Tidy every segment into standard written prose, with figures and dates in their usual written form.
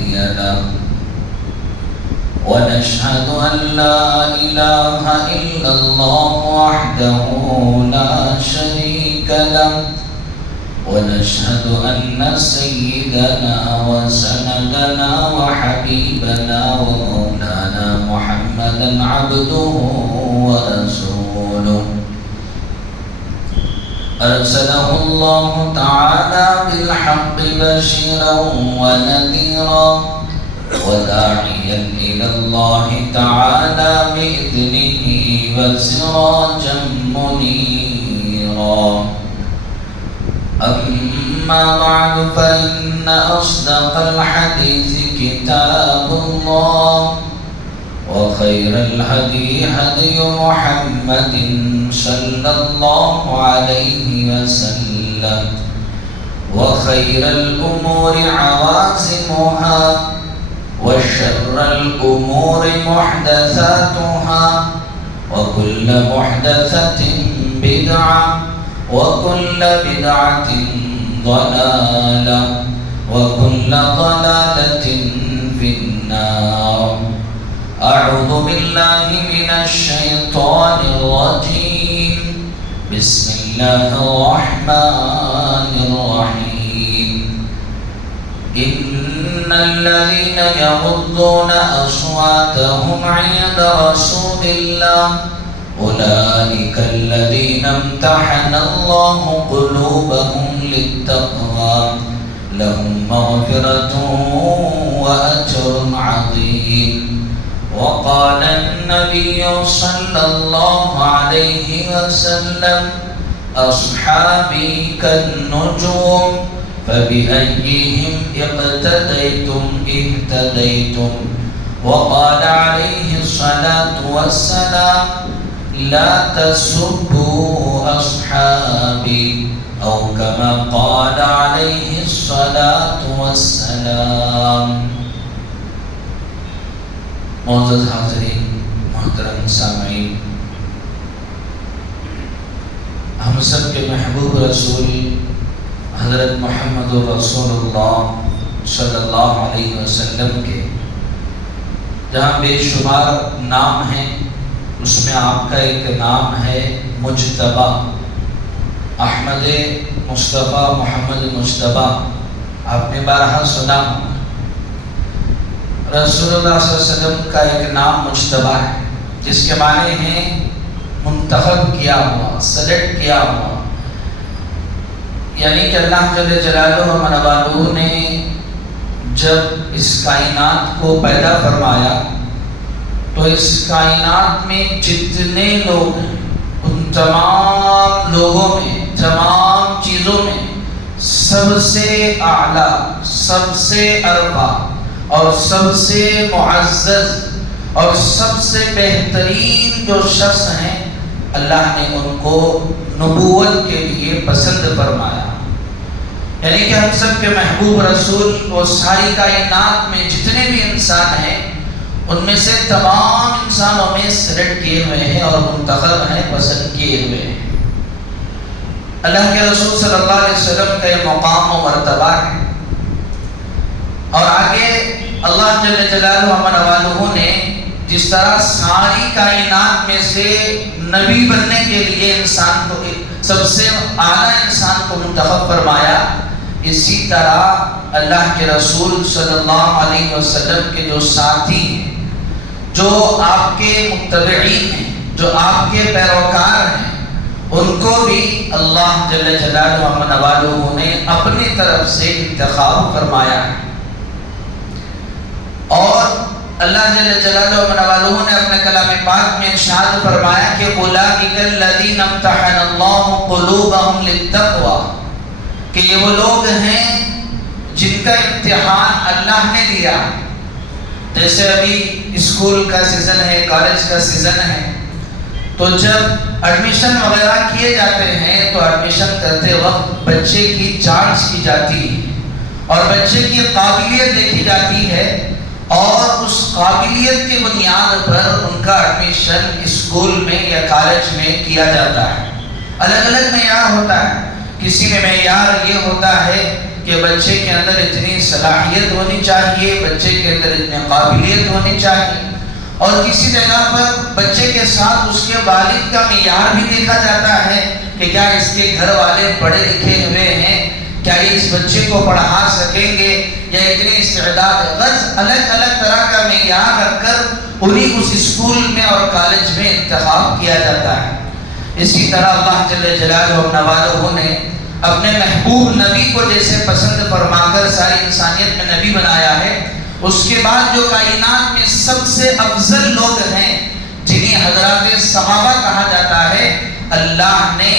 هادي له ونشهد أن لا إله إلا الله وحده لا شريك له ونشهد أن سيدنا وسندنا وحبيبنا ومولانا محمدا عبده ورسوله أرسله الله تعالى بالحق بشيرا ونذيرا وداعيا إلى الله تعالى بإذنه وسراجا منيرا. أما بعد فإن أصدق الحديث كتاب الله وخير الهدي هدي محمد صلى الله عليه وسلم وخير الأمور عوازمها وشر الأمور محدثاتها وكل محدثة بدعة وكل بدعة ضلالة وكل ضلالة في النار. أعوذ بالله من الشيطان الرجيم. بسم الله الرحمن الرحيم. إن الذين يغضون أصواتهم عند رسول الله أولئك الذين امتحن الله قلوبهم للتقوى لهم مغفرة وأجر عظيم. وقال النبي صلى الله عليه وسلم أصحابي كالنجوم فبأيهم اقتديتم اهتديتم. وقال عليه الصلاة والسلام لا تسبوا أصحابي أو كما قال عليه الصلاة والسلام. معزز حاضرین، محترم سامعین، ہم سب کے محبوب رسول حضرت محمد رسول اللہ صلی اللہ علیہ وسلم کے جہاں بے شمار نام ہیں، اس میں آپ کا ایک نام ہے مجتبی، احمد مصطفیٰ، محمد مصطفیٰ. آپ نے بارہا سنا رسول اللہ صلی اللہ علیہ وسلم کا ایک نام مجتبی ہے، جس کے معنی ہیں منتخب کیا ہوا، سلیکٹ کیا ہوا. یعنی کہ اللہ جل جلالہ و منوالہ نے جب اس کائنات کو پیدا فرمایا تو اس کائنات میں جتنے لوگ ہیں ان تمام لوگوں میں، تمام چیزوں میں سب سے اعلیٰ، سب سے ارفع اور سب سے معزز اور سب سے بہترین جو شخص ہیں، اللہ نے ان کو نبوت کے لیے پسند فرمایا. یعنی کہ ہم سب کے محبوب رسول وہ ساری کائنات میں جتنے بھی انسان ہیں ان میں سے تمام انسانوں میں سلیکٹ کیے ہوئے ہیں اور منتخب ہیں، پسند کیے ہوئے ہیں. اللہ کے رسول صلی اللہ علیہ وسلم کا یہ مقام و مرتبہ ہے. اور آگے اللہ جل جلالہ و منوالہ نے جس طرح ساری کائنات میں سے نبی بننے کے لیے انسان کو سب سے اعلیٰ انسان کو منتخب فرمایا، اسی طرح اللہ کے رسول صلی اللہ علیہ وسلم کے جو ساتھی ہیں، جو آپ کے متبعین ہیں، جو آپ کے پیروکار ہیں، ان کو بھی اللہ جل جلالہ و منوالہ نے اپنی طرف سے انتخاب فرمایا ہے. اور اللہ جل جلالہ و منوالہ نے اپنے کلام پاک میں ارشاد فرمایا کہ اولئک الذین امتحن اللہ قلوبہم للتقوی، کہ یہ وہ لوگ ہیں جن کا امتحان اللہ نے دیا. جیسے ابھی اسکول کا سیزن ہے، کالج کا سیزن ہے، تو جب ایڈمیشن وغیرہ کیے جاتے ہیں تو ایڈمیشن کرتے وقت بچے کی جانچ کی جاتی ہے اور بچے کی قابلیت دیکھی جاتی ہے، اور اس قابلیت کی بنیاد پر ان کا ایڈمیشن اسکول میں یا کالج میں کیا جاتا ہے. الگ الگ معیار ہوتا ہے. کسی میں معیار یہ ہوتا ہے کہ کہ بچے کے اندر اتنی صلاحیت ہونی چاہیے، بچے کے اندر اتنی قابلیت ہونی چاہیے، اور کسی جگہ پر بچے کے ساتھ اس کے والد کا معیار بھی دیکھا جاتا ہے کہ کیا اس کے گھر والے پڑھے لکھے ہوئے ہیں، کیا یہ اس بچے کو پڑھا سکیں گے، یا اتنی استعداد غرض الگ الگ طرح کا معیار رکھ کر انہیں اس اسکول میں اور کالج میں انتخاب کیا جاتا ہے۔ اسی طرح اللہ جل جلالہ و نوالہ نے اپنے محبوب نبی کو جیسے پسند فرما کر ساری انسانیت میں نبی بنایا ہے، اس کے بعد جو کائنات میں سب سے افضل لوگ ہیں جنہیں حضرات صحابہ کہا جاتا ہے، اللہ نے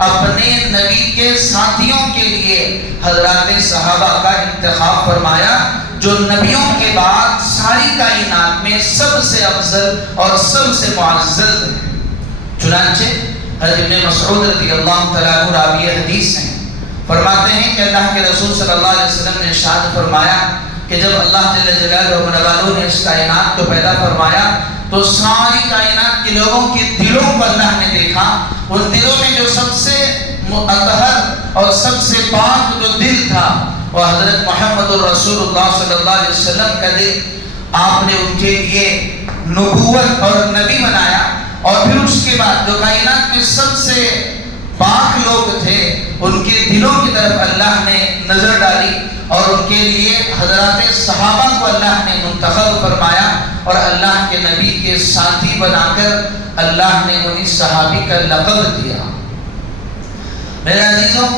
اپنے نبی کے ساتھیوں کے لیے حضرات صحابہ کا انتخاب فرمایا، جو نبیوں کے بعد ساری کائنات میں سب سے افضل اور سب سے معزز ہیں۔ چنانچہ حضرت ابن مسعود رضی اللہ تعالیٰ عنہ راوی حدیث ہیں، فرماتے ہیں کہ اللہ کے رسول صلی اللہ علیہ وسلم نے ارشاد فرمایا کہ جب اللہ جل جلالہ و نوالہ نے اس کائنات کو پیدا فرمایا تو ساری کائنات کے لوگوں کے دلوں کو اللہ نے دیکھا، ان دلوں میں جو سب سے اطہر اور سب سے پاک جو دل تھا وہ حضرت محمد الرسول اللہ صلی اللہ علیہ وسلم کا دل، آپ نے ان کے لیے نبوت اور نبی بنایا، اور پھر اس کے بعد جو کائنات میں سب سے پاک لوگ تھے ان کے دلوں کی طرف اللہ نے نظر ڈالی اور ان کے لیے حضرات صحابہ کو اللہ نے منتخب فرمایا اور اللہ کے نبی کے ساتھی بنا کر اللہ نے انہیں صحابی کا لقب دیا۔ میرے عزیزوں،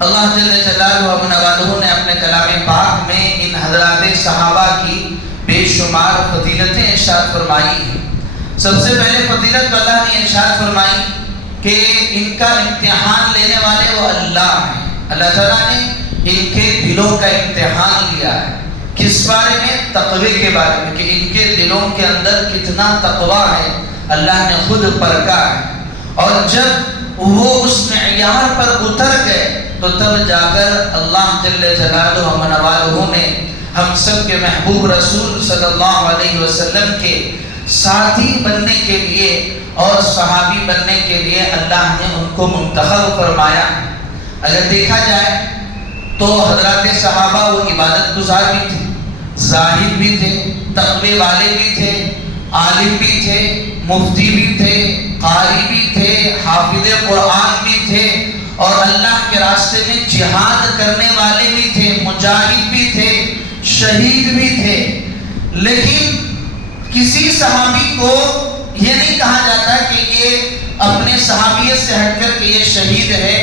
اللہ جل جلالہ و نوالہ نے اپنے کلام پاک میں ان حضرات صحابہ کی بے شمار فضیلتیں ارشاد فرمائی ہیں۔ سب سے پہلے فضیلت تو اللہ نے ارشاد فرمائی کہ ان کا امتحان لینے والے وہ اللہ ہیں۔ اللہ تعالیٰ نے ان کے دلوں کا امتحان لیا ہے، کس بارے میں؟ تقوی کے بارے میں، کہ ان کے دلوں کے اندر کتنا تقوی ہے اللہ نے خود پرکھا ہے، اور جب وہ اس معیار پر اتر گئے تو تب جا کر اللہ جل جلالہ و نوالہ نے ہم سب کے محبوب رسول صلی اللہ علیہ وسلم کے ساتھی بننے کے لیے اور صحابی بننے کے لیے اللہ نے ان کو منتخب فرمایا۔ اگر دیکھا جائے تو حضرات صحابہ وہ عبادت گزار بھی تھے، زاہد بھی تھے، تقوی والے بھی تھے، عالم بھی تھے، مفتی بھی تھے، قاری بھی تھے، حافظ قرآن بھی تھے، اور اللہ کے راستے میں جہاد کرنے والے بھی تھے، مجاہد بھی تھے، شہید بھی تھے۔ لیکن کسی صحابی کو یہ نہیں کہا جاتا کہ یہ اپنے صحابیت سے ہٹ کر کہ یہ شہید ہے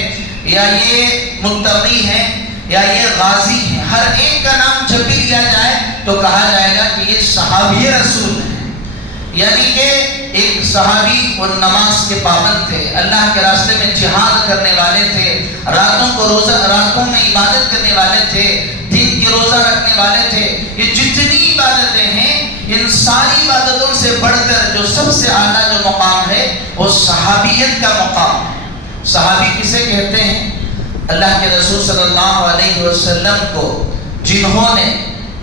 یا یہ متقی ہے یا یہ غازی ہے۔ ہر ایک کا نام جب بھی لیا جائے تو کہا جائے گا کہ یہ صحابی رسول ہے، یعنی کہ ایک صحابی وہ نماز کے پابند تھے، اللہ کے راستے میں جہاد کرنے والے تھے، راتوں میں عبادت کرنے والے تھے، دن کے روزہ رکھنے والے تھے۔ یہ جتنی عبادتیں ہیں ان ساری عبادتوں سے بڑھ کر جو سب سے اعلیٰ جو مقام ہے وہ صحابیت کا مقام ہے۔ صحابی کسے کہتے ہیں؟ اللہ کے رسول صلی اللہ علیہ وسلم کو جنہوں نے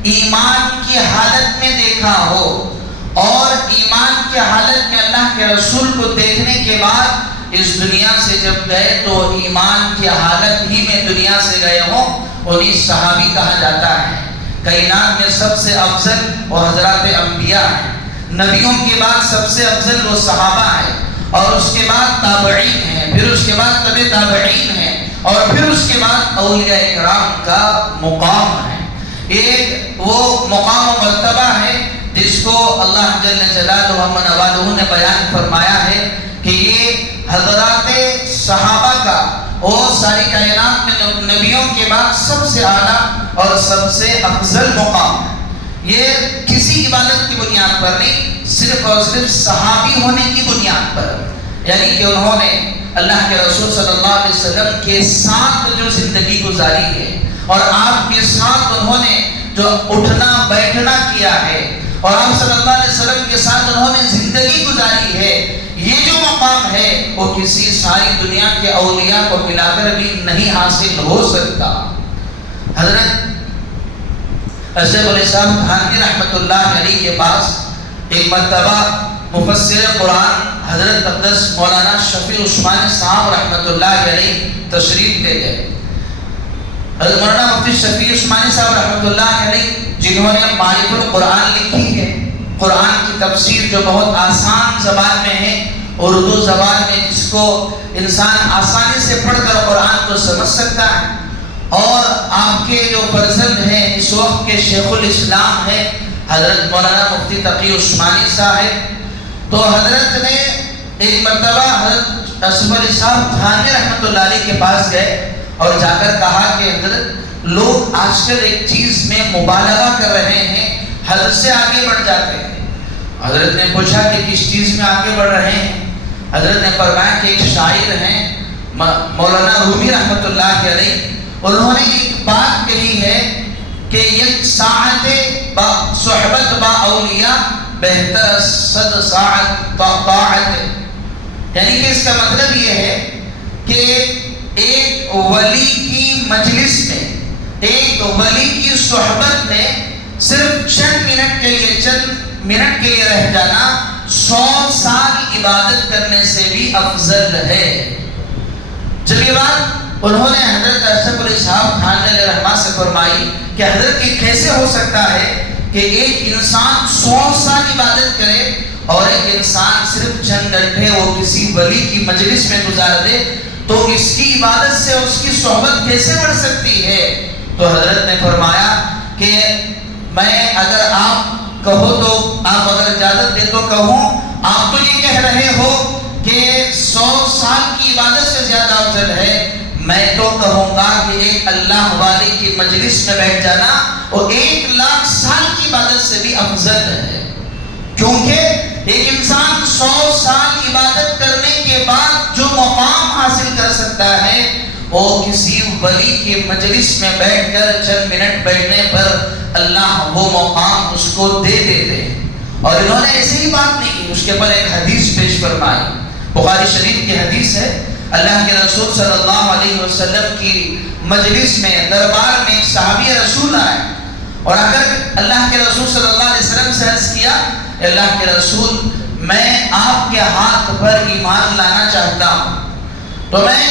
ایمان کی حالت میں دیکھا ہو، اور ایمان کی حالت میں اللہ کے رسول کو دیکھنے کے بعد اس دنیا سے جب گئے تو ایمان کی حالت ہی میں دنیا سے گئے ہوں، انہیں صحابی کہا جاتا ہے۔ کائنات میں سب سے افضل وہ حضرات انبیاء ہیں، نبیوں کے بعد سب سے افضل وہ صحابہ ہیں، اور اس کے بعد تابعین ہیں، پھر اس کے بعد تبع تابعین ہیں، اور پھر اس کے بعد اولیاء کرام کا مقام ہے۔ ایک وہ مقام و مرتبہ ہے جس کو اللہ جل جلالہ و نوالہ نے بیان فرمایا ہے کہ یہ حضرات صحابہ کا اور ساری کائنات میں نبیوں کے بعد سب سے اعلیٰ اور سب سے افضل مقام ہے۔ یہ کسی عبادت کی بنیاد پر نہیں، صرف اور صرف صحابی ہونے کی بنیاد پر، یعنی کہ انہوں نے اللہ کے رسول صلی اللہ علیہ وسلم کے ساتھ جو زندگی گزاری ہے، اور آپ کے ساتھ انہوں نے جو اٹھنا بیٹھنا کیا ہے، اور آپ صلی اللہ علیہ وسلم کے ساتھ انہوں نے زندگی گزاری ہے، یہ جو مقام ہے وہ کسی ساری دنیا کے اولیاء کو ملا کر بھی نہیں حاصل ہو سکتا۔ حضرت شیخ الاسلام تھانوی رحمۃ اللہ علیہ کے پاس ایک مرتبہ مفسر قرآن حضرت اقدس مولانا شفیع عثمانی صاحب رحمۃ اللہ علیہ تشریف لے گئے۔ حضرت مولانا مفتی شفیع عثمانی صاحب رحمۃ اللہ علیہ جنہوں نے معارف القرآن لکھی ہے، قرآن کی تفسیر جو بہت آسان زبان میں ہے، اردو زبان میں جس کو انسان آسانی سے پڑھ کر قرآن کو سمجھ سکتا ہے، اور آپ کے جو فرزند ہیں اس وقت کے شیخ الاسلام ہے حضرت مولانا مفتی تقی عثمانی صاحب، تو حضرت نے ایک مرتبہ حضرت اشرف علی صاحب تھانوی رحمۃ اللہ علیہ کے پاس گئے اور جا کر کہا کہ حضرت لوگ آج کل ایک چیز میں مبالغہ کر رہے ہیں، حد سے آگے بڑھ جاتے ہیں۔ حضرت نے پوچھا کہ کس چیز میں آگے بڑھ رہے ہیں؟ حضرت نے فرمایا کہ ایک شاعر ہیں مولانا رومی رحمۃ اللہ علیہ، انہوں نے ایک بات کہی ہے کہ یک ساعت با صحبت با اولیاء بہتر صد ساعت طاعت، یعنی کہ اس کا مطلب یہ ہے کہ ایک ولی کی مجلس میں، ایک ولی کی صحبت میں صرف چند منٹ کے لیے رہ جانا 100 سال عبادت کرنے سے بھی افضل ہے۔ جب یہ بات انہوں نے حضرت اشرف علی صاحب تھانوی علیہ رحمہ سے فرمائی کہ حضرت یہ کیسے ہو سکتا ہے کہ ایک انسان 100 سال عبادت کرے اور ایک انسان صرف چند گھنٹے وہ کسی ولی کی مجلس میں گزار دے، تو اس کی عبادت سے اس کی صحبت کیسے بڑھ سکتی ہے؟ تو حضرت نے فرمایا کہ میں اگر آپ کہو تو آپ اگر اجازت دے تو کہوں، آپ تو یہ کہہ رہے ہو کہ 100 سال کی عبادت سے زیادہ افضل ہے، میں تو کہوں گا کہ ایک اللہ والی کی مجلس میں بیٹھ جانا اور 1,00,000 سال کی عبادت سے بھی افضل ہے، کیونکہ ایک انسان 100 سال عبادت کرنے کے بعد جو مقام حاصل کر سکتا ہے وہ کسی ولی کی مجلس میں بیٹھ کر چند منٹ بیٹھنے پر اللہ وہ مقام اس کو دے دیتے ہیں۔ اور انہوں نے ایسی ہی بات نہیں کی، اس کے پر ایک حدیث پیش فرمائی، بخاری شریف کی حدیث ہے، اللہ کے رسول صلی اللہ علیہ وسلم کی مجلس میں دربار میں ایک صحابی رسول آئے اور اگر اللہ کے رسول صلی اللہ علیہ وسلم سے عرض کیا، اللہ کے رسول میں آپ کے ہاتھ پر ایمان لانا چاہتا ہوں، تو میں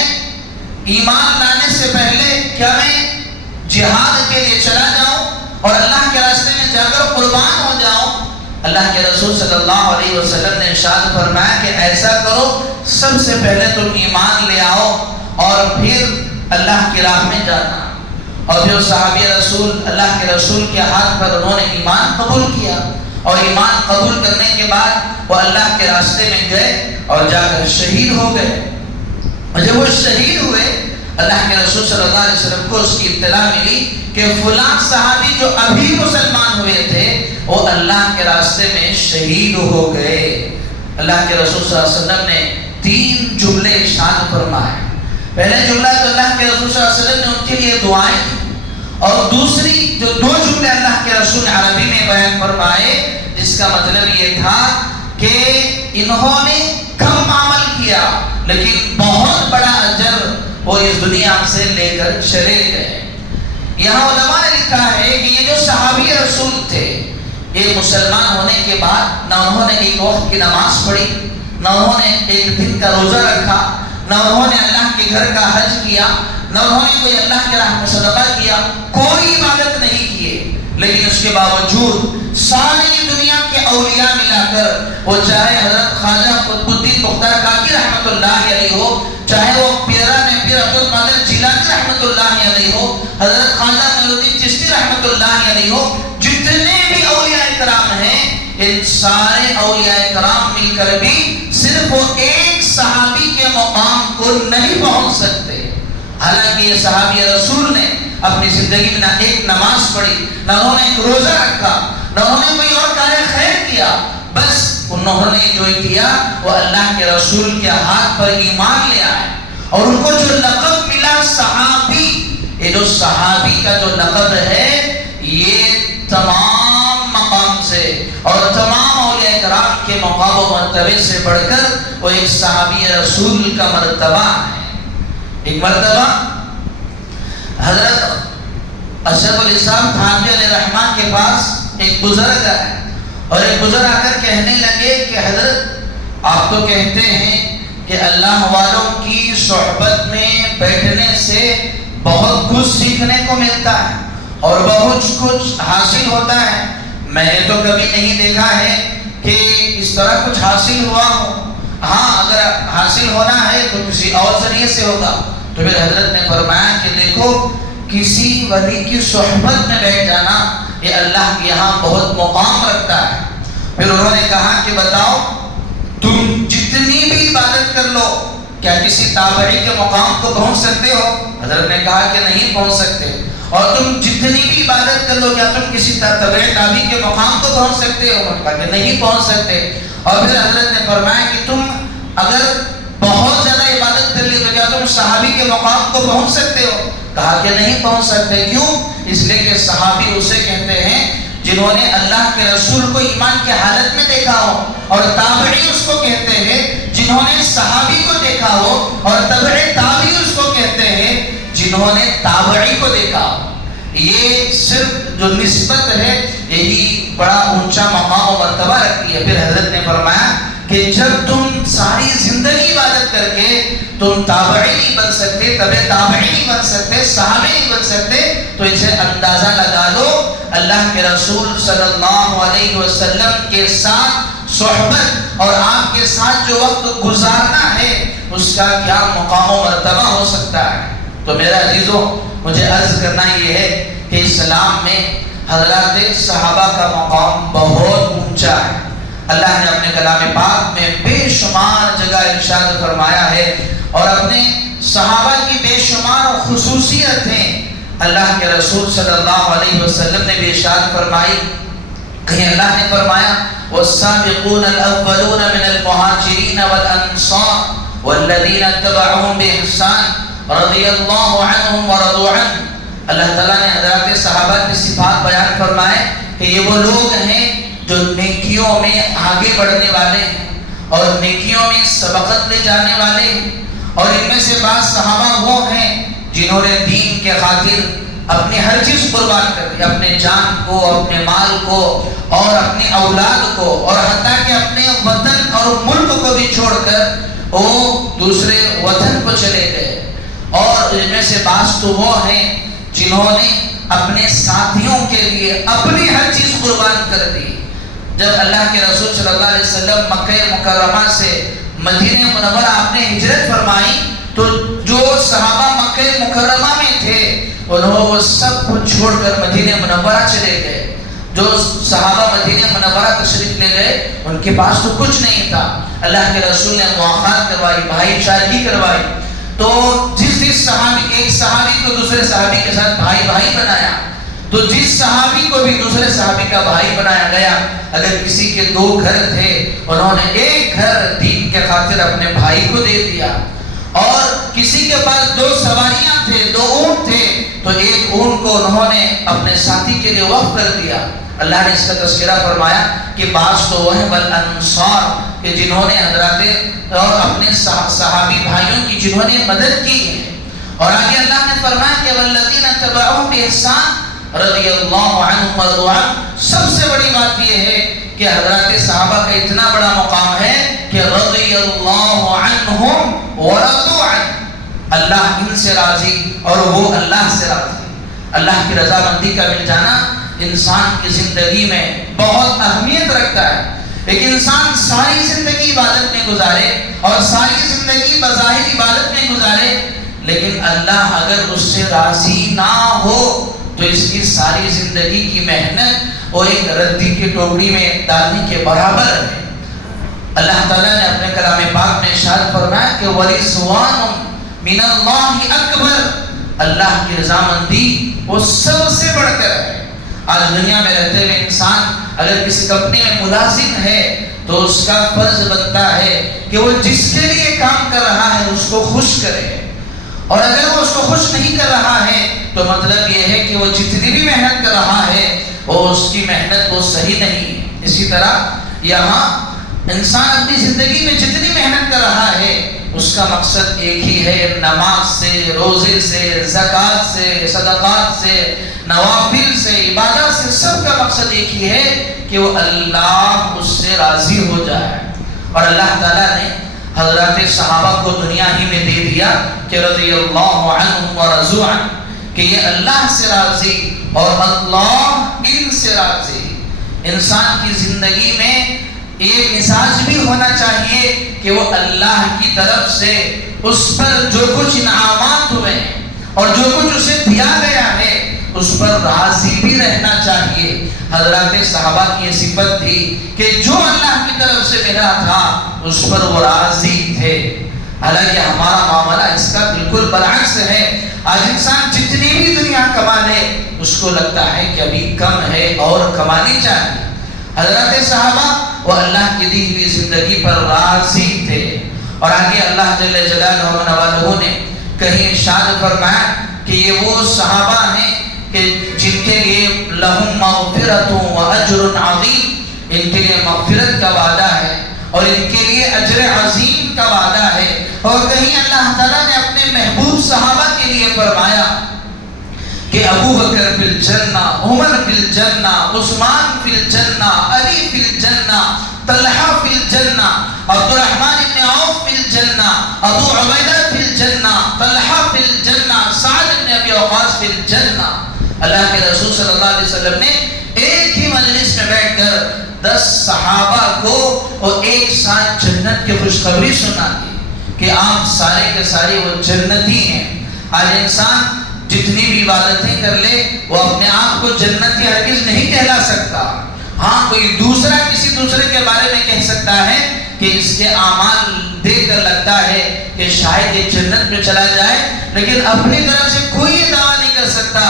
ایمان لانے سے پہلے کیا میں جہاد کے لیے چلا جاؤں اور اللہ کے راستے میں جا کر قربان ہو جاؤں؟ اللہ کے رسول صلی اللہ علیہ وسلم نے ارشاد فرمایا کہ ایسا کرو، سب سے پہلے تم ایمان لے آؤ اور پھر اللہ کی راہ میں جانا۔ اور جو صحابی رسول اللہ کے رسول کے ہاتھ پر انہوں نے ایمان قبول کیا اور ایمان قبول کرنے کے بعد وہ اللہ کے راستے میں گئے اور جا کر شہید ہو گئے۔ اور جب وہ شہید ہوئے، اللہ کے رسول صلی اللہ علیہ وسلم کو اس کی اطلاع ملی کہ فلاں صحابی جو ابھی مسلمان ہوئے تھے وہ اللہ کے راستے میں شہید ہو گئے۔ اللہ کے رسول صلی اللہ علیہ وسلم نے 3 جملے ارشاد فرمائے۔ پہلے جملہ تو اللہ کے رسول صلی اللہ علیہ وسلم نے ان کے لیے دعائیں کی، اور دوسری جو 2 جملے اللہ کے رسول عربی میں بیان فرمائے، جس کا مطلب یہ تھا کہ انہوں نے کم عمل کیا لیکن بہت بڑا اجر وہ اس دنیا سے لے کر چلے گئے۔ یہاں علماء نے لکھا ہے کہ یہ جو صحابی رسول تھے، یہ مسلمان ہونے کے بعد نہ انہوں نے ایک وقت کی نماز پڑھی، نہ انہوں نے ایک دن کا روزہ رکھا، نہ انہوں نے اللہ کے گھر کا حج کیا، نہ انہوں نے کوئی اللہ کے راہ میں صدقہ کیا، کوئی عبادت نہیں کیے، لیکن اس کے باوجود ساری دنیا کے اولیاء ملا کر، وہ چاہے حضرت خواجہ قطب الدین بختیار کاکی رحمۃ اللہ علیہ ہو، چاہے وہ پیرا میں پیر عبد القادر جیلانی رحمۃ اللہ علیہ ہو، حضرت خواجہ نورالدین چشتی رحمۃ اللہ علیہ ہو، جتنے بھی اولیاء کرام ہیں، ان سارے اولیاء کرام مل کر بھی صرف وہ ایک صحابی کے مقام کو نہیں پہنچ سکتے۔ حالانکہ یہ صحابی رسول نے اپنی زندگی میں نہ ایک نماز پڑھی، نہ انہوں نے ایک روزہ رکھا، نہ انہوں نے کوئی اور کار خیر کیا، بس انہوں نے جو کیا وہ اللہ کے رسول کے ہاتھ پر ایمان لے آئے، اور ان کو جو لقب ملا صحابی، یہ جو صحابی کا جو لقب ہے، یہ تمام مقام سے اور تمام اولیاء کرام کے مقام و مرتبے سے بڑھ کر وہ ایک صحابی رسول کا مرتبہ ہے۔ ایک مرتبہ حضرت اشرف علی صاحب تھانوی علیہ رحمہ کے پاس ایک بزرگ آئے اور ایک بزرگ آ کر کہنے لگے کہ حضرت آپ تو کہتے ہیں کہ اللہ والوں کی صحبت میں بیٹھنے سے بہت کچھ سیکھنے کو ملتا ہے اور بہت کچھ حاصل ہوتا ہے. میں نے تو کبھی نہیں دیکھا ہے کہ اس طرح کچھ حاصل ہوا ہو. ہاں اگر حاصل ہونا ہے تو کسی اور ذریعے سے ہوگا. تو پھر حضرت نے فرمایا کہ دیکھو کسی ولی کی صحبت میں بیٹھ جانا یہ اللہ کے یہاں بہت مقام رکھتا ہے. پھر انہوں نے کہا کہ بتاؤ تم جتنی بھی عبادت کر لو کیا کسی تابعی کے مقام کو پہنچ سکتے ہو؟ حضرت نے کہا کہ نہیں پہنچ سکتے. اور تم جتنی بھی عبادت کر لو کیا تم کسی تابعی کے مقام کو پہنچ سکتے ہو؟ کہا کہ نہیں پہنچ سکتے. اور پھر حضرت نے فرمایا کہ تم اگر بہت زیادہ عبادت کر لی تو کیا تم صحابی کے مقام کو پہنچ سکتے ہو؟ کہا کہ نہیں پہنچ سکتے. کیوں؟ اس لیے کہ صحابی اسے کہتے ہیں جنہوں نے اللہ کے رسول کو ایمان کے حالت میں دیکھا ہو, اور تابعی اس کو کہتے ہیں جنہوں نے صحابی کو دیکھا ہو, اور تابعی اس کو کہتے ہیں جنہوں نے تابعی کو دیکھا ہو. یہ صرف جو نسبت ہے یہی بڑا اونچا مقام و مرتبہ رکھتی ہے. پھر حضرت نے فرمایا کہ جب تم ساری زندگی عبادت کر کے تم تابعی نہیں بن سکتے, تابعی نہیں بن سکتے, صحابی نہیں بن سکتے, تو اسے اندازہ لگا لو اللہ کے رسول صلی اللہ علیہ وسلم کے ساتھ صحبت اور آپ کے ساتھ جو وقت گزارنا ہے اس کا کیا مقام و مرتبہ ہو سکتا ہے. تو میرا عزیزو مجھے عرض کرنا یہ ہے کہ اسلام میں حضرات صحابہ کا مقام بہت اونچا ہے. اللہ نے اپنے کلام پاک میں بے شمار جگہ ارشاد فرمایا ہے, اور اپنے صحابہ کی بے شمار خصوصیتیں اللہ کے رسول صلی اللہ علیہ وسلم نے بھی ارشاد فرمائی. کہیں اللہ نے فرمایا والسابقون الاولون من المہاجرین والانصار والذین اتبعوهم بإحسان رضی اللہ عنہم ورضوا عنہ. اللہ تعالیٰ نے حضرات صحابہ کی صفات بیان فرمائے کہ یہ وہ لوگ ہیں جو نیکیوں میں آگے بڑھنے والے ہیں اور نیکیوں میں سبقت لے جانے والے ہیں. اور ان میں سے بعض صحابہ وہ ہیں جنہوں نے دین کے خاطر اپنی ہر چیز قربان کر دی, اپنے جان کو, اپنے مال کو اور اپنی اولاد کو, اور حتیٰ کہ اپنے وطن اور ملک کو بھی چھوڑ کر وہ دوسرے وطن کو چلے گئے. اور ان میں سے بعض تو وہ ہیں جنہوں نے اپنے ساتھیوں کے لیے اپنی ہر چیز قربان کر دی. جب اللہ کے رسول صلی اللہ علیہ وسلم مکہ مکرمہ سے مدینہ منورہ آپ نے ہجرت فرمائی تو جو صحابہ مکہ مکرمہ میں تھے انہوں وہ سب کچھ چھوڑ کر مدینہ منورہ چلے گئے. جو صحابہ مدینہ منورہ تشریف لے گئے ان کے پاس تو کچھ نہیں تھا. اللہ کے رسول نے مواخات کروائی, بھائی چارگی کروائی. تو جس صحابی, ایک صحابی کو دوسرے صحابی کے ساتھ بھائی بھائی بنایا, تو جس صحابی کو بھی دوسرے صحابی کا بھائی بنایا گیا. اگر کسی کے 2 گھر تھے انہوں نے ایک گھر دین کے خاطر اپنے بھائی کو دے دیا, اور کسی کے پاس 2 سواریاں تھے, 2 اونٹ تھے, تو ایک اونٹ کو انہوں نے اپنے ساتھی کے لیے وقف کر دیا. اللہ نے اس کا تذکرہ فرمایا کہ بعض تو وہ ہیں والانصار کہ جنہوں نے حضرات اور اپنے صحابی بھائیوں کی جنہوں نے مدد کی ہے. اور آگے اللہ نے فرمایا کہ والذین اتبعوهم بإحسان رضی اللہ عنہم ورضوا عنہ. سب سے بڑی بات یہ ہے کہ حضرات صحابہ کا اتنا بڑا مقام ہے کہ رضی اللہ عنہم ورضوا عنہ, اللہ ان سے راضی اور وہ اللہ سے راضی. اللہ کی رضامندی کا مل جانا انسان کی زندگی میں بہت اہمیت رکھتا ہے. ایک انسان ساری زندگی عبادت میں گزارے اور ساری زندگی بظاہر عبادت میں گزارے, لیکن اللہ اگر اس سے راضی نہ ہو تو اس کی ساری زندگی کی محنت وہ ایک ردی کی ٹوکری میں ڈالنے کے برابر ہے. اللہ تعالیٰ نے اپنے کلام پاک میں ارشاد فرمایا کہ وَرِضْوَانٌ مِّنَ اللَّهِ أَكْبَرُ, اللہ کی رضامندی وہ سب سے بڑھ کر ہے. آج دنیا میں رہتے ہوئے انسان اگر کسی کمپنی میں ملازم ہے تو اس کا فرض بنتا ہے کہ وہ جس کے لیے کام کر رہا ہے اس کو خوش کرے, اور اگر وہ اس کو خوش نہیں کر رہا ہے تو مطلب یہ ہے کہ وہ جتنی بھی محنت کر رہا ہے وہ اس کی محنت وہ صحیح نہیں. اسی طرح یہاں انسان اپنی زندگی میں جتنی محنت کر رہا ہے اس کا مقصد ایک ہی ہے, نماز سے, روزے سے, زکوٰۃ سے, صدقات سے, نوافل سے, عبادت سے, سب کا مقصد ایک ہی ہے کہ وہ اللہ اس سے راضی ہو جائے. اور اللہ تعالیٰ نے حضرات صحابہ کو دنیا ہی میں دے دیا کہ رضی اللہ عنہم ورضوا عنہ، کہ یہ اللہ سے راضی اور اللہ ان سے راضی۔ انسان کی زندگی میں ایک مزاج بھی ہونا چاہیے کہ وہ اللہ کی طرف سے اس پر جو کچھ انعامات ہوئے ہیں اور جو کچھ اسے دیا گیا ہے اس پر راضی بھی رہنا چاہیے۔ حضرات صحابہ کی یہ صفت تھی کہ جو اللہ کی طرف سے ملا تھا اس پر وہ راضی تھے۔ حالانکہ ہمارا معاملہ اس کا بالکل برعکس ہے۔ آج انسان جتنی بھی دنیا کما لے اس کو لگتا ہے کہ ابھی کم ہے اور کمانی چاہیے۔ حضرات صحابہ وہ اللہ کی دی ہوئی زندگی پر راضی تھے۔ اور آگے اللہ جل جلالہ و نوالہ نے کہیں ارشاد فرمایا کہ یہ وہ صحابہ ہیں کہ جن کے لیے لہم مغفرۃ و اجر عظیم، ان کے لیے مغفرت کا وعدہ ہے اور ان کے لیے اجر عظیم کا وعدہ ہے۔ اور کہیں اللہ تعالیٰ نے اپنے محبوب صحابہ کے لیے فرمایا کہ ابو بکر فی الجنہ، عمر فی الجنہ، عثمان فی الجنہ، علی فی الجنہ، طلحہ فی الجنہ، عبد الرحمن بن عوف فی الجنہ، ابو عبیدہ فی الجنہ، طلحہ فی الجنہ، سعد بن ابی وقاص فی الجنہ۔ اللہ کے رسول صلی اللہ علیہ وسلم نے ایک ہی مجلس میں بیٹھ کر 10 صحابہ کو اور ایک ساتھ جنت کی خوشخبری سنا دی کہ آپ سارے کے سارے وہ جنتی ہیں۔ آج انسان جتنی بھی عبادتیں کر لے وہ اپنے آپ کو جنتی ہرگز نہیں کہلا سکتا۔ ہاں کوئی دوسرا کسی دوسرے کے بارے میں کہہ سکتا ہے کہ اس کے اعمال دیکھ کر لگتا ہے کہ شاید یہ جنت میں چلا جائے، لیکن اپنی طرف سے کوئی یہ دعویٰ نہیں کر سکتا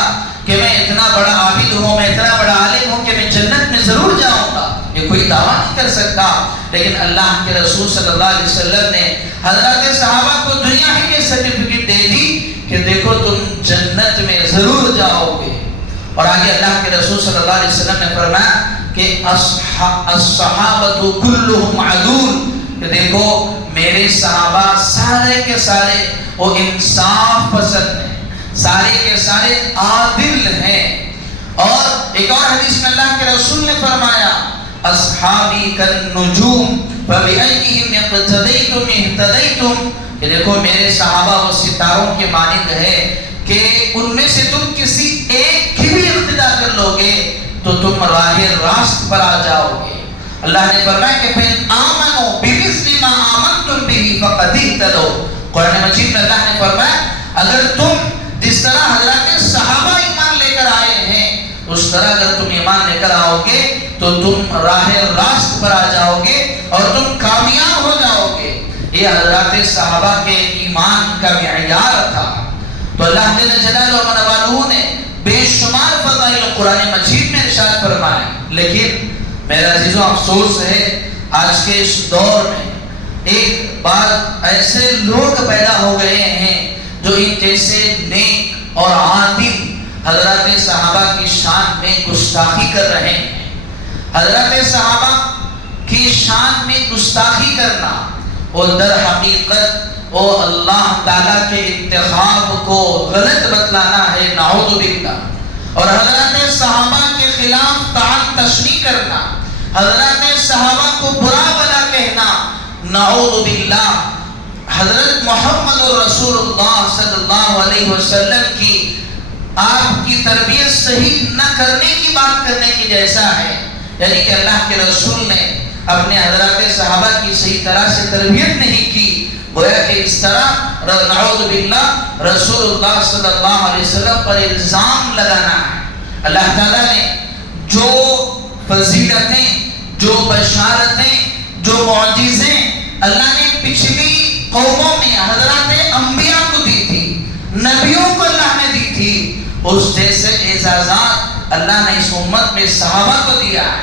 کہ میں اتنا بڑا عابد ہوں، میں اتنا بڑا عالم ہوں کہ میں جنت میں ضرور جاؤں گا، یہ کوئی دعویٰ نہیں کر سکتا۔ لیکن اللہ کے رسول صلی اللہ علیہ وسلم نے حضرات صحابہ کو دنیا ہی میں سرٹیفکیٹ دے دی کہ دیکھو تم جنت میں ضرور جاؤ گے۔ اور آگے اللہ کے رسول صلی اللہ علیہ وسلم نے فرمایا کہ الصحابۃ کلہم عدول، کہ دیکھو میرے صحابہ سارے کے سارے وہ انصاف پسند ہیں، سارے کے سارے عادل ہیں۔ اور ایک اور حدیث میں اللہ کے رسول نے فرمایا اصحابی کالنجوم فبأیہم اقتدیتم اہتدیتم، کہ دیکھو میرے صحابہ وہ ستاروں کے مانند ہے کہ ان میں سے تم کسی ایک کی بھی اقتدا کر لو گے تو تم راہ راست پر آ جاؤ گے۔ اللہ نے فرمایا کہ فَإِنْ آمَنُوا بِمِثْلِ مَا آمَنْتُمْ بِهِ فَقَدْ اهْتَدَوْا، قرآن مجید میں اللہ نے فرمایا اگر تم جس طرح حضرات صحابہ ایمان لے کر آئے ہیں اس طرح اگر تم ایمان لے کر آؤ گے تو تم راہ راست پر آ جاؤ گے اور تم کامیاب ہو جاؤ گے۔ یہ حضرات صحابہ کے ایمان کا معیار تھا۔ تو اللہ جل جلالہ و نوالہ نے بے شمار فضائل قرآن مجید میں ارشاد فرمائے، لیکن میرا عزیزو افسوس ہے آج کے اس دور میں ایک بار ایسے لوگ پیدا ہو گئے ہیں جو ان جیسے نیک اور عادل حضرات صحابہ کی شان میں گستاخی کر رہے ہیں۔ حضرات صحابہ کی شان میں گستاخی کرنا وہ در حقیقت وہ اللہ تعالیٰ کے انتخاب کو غلط بتلانا ہے، نعوذ باللہ۔ اور حضرات صحابہ کے خلاف طعن تشنیع کرنا، حضرات صحابہ کو برا بلا کہنا، نعوذ باللہ۔ حضرت محمد رسول اللہ صلی اللہ علیہ وسلم کی آپ کی تربیت صحیح نہ کرنے کی بات کرنے کی جیسا ہے، یعنی کہ اللہ کے رسول نے اپنے حضرات صحابہ کی صحیح طرح سے تربیت نہیں کی، گویا کہ اس طرح نعوذ باللہ رسول اللہ صلی اللہ علیہ وسلم پر الزام لگانا ہے۔ اللہ تعالیٰ نے جو فضیلتیں، جو بشارتیں، جو معجزیں اللہ نے پچھلی قوموں میں حضرات انبیاء کو دی تھی، نبیوں کو اللہ نے دی تھی، اس جیسے اعزازات اللہ نے اس امت میں صحابہ کو دیا ہے۔